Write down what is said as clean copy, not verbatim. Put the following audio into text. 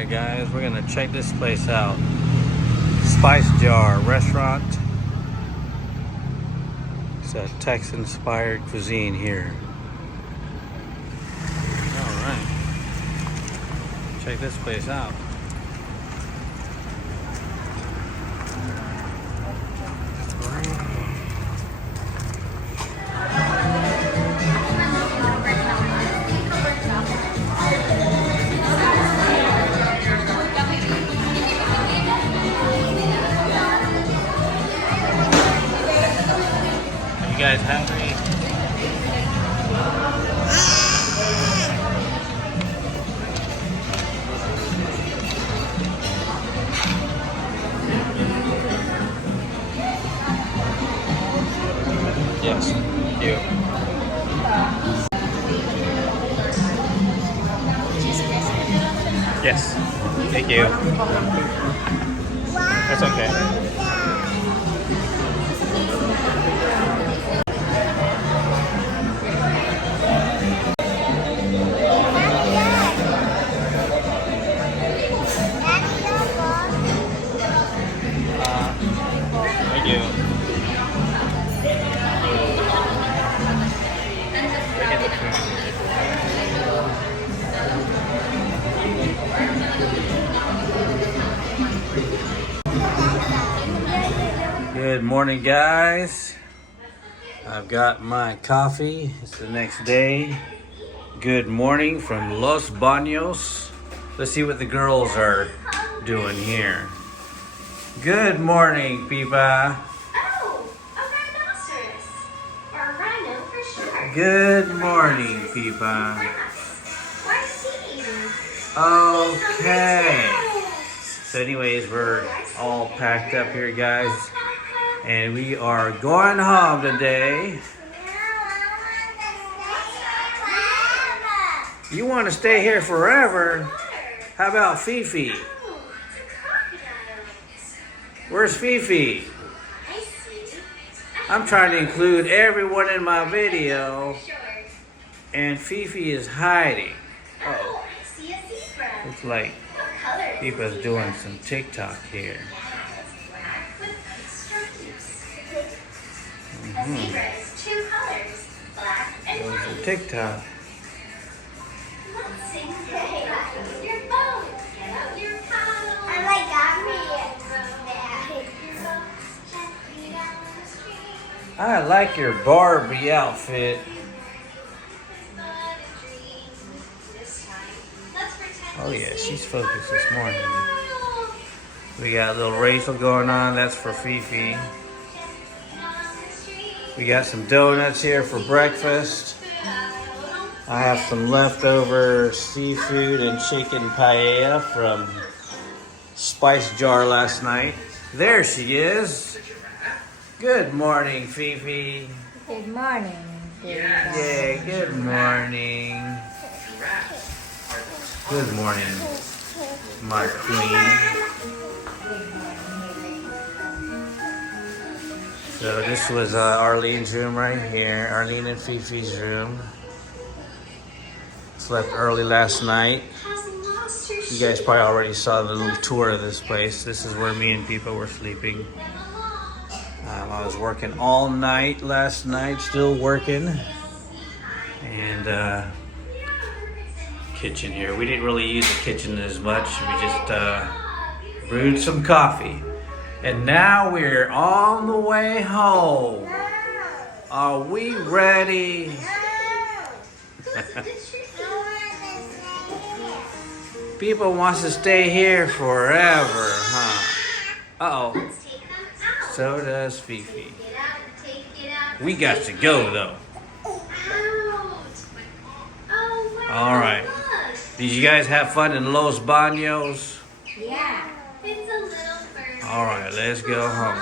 Alright guys, we're gonna check this place out. Spice Jar Restaurant. It's a Tex inspired cuisine here. Alright. Check this place out. You guys hungry? Yes, thank you. Yes, thank you. That's okay. Thank you. Good morning, guys. I've got my coffee. It's the next day. Good morning from Los Banos. Let's see what the girls are doing here. Good morning, Pipa. Oh, a rhinoceros. Or a rhino for sure. Good morning, Pipa. What is he eating? Okay. So anyways, we're all packed up here, guys. And we are going home today. You want to stay here forever? How about Fifi? Where's Fifi? I'm trying to include everyone in my video, and Fifi is hiding. Oh, looks like Fifi's doing some TikTok here. Doing some TikTok. I like your Barbie outfit. Oh yeah, she's focused this morning. We got a little racial going on. That's for Fifi. We got some donuts here for breakfast. I have some leftover seafood and chicken paella from Spice Jar last night. There she is. Good morning, Fifi. Good morning. Yeah, good morning. Good morning, my queen. So this was Arlene's room right here. Arlene and Fifi's room. Slept early last night. You guys probably already saw the little tour of this place. This is where me and Pipa were sleeping. I was working all night last night, still working. And kitchen here. We didn't really use the kitchen as much. We just brewed some coffee. And now we're on the way home. Are we ready? People wants to stay here forever, huh? Uh-oh. So does Fifi. We got to go, though. All right. Did you guys have fun in Los Banos? Yeah. It's a little bird. All right, let's go home.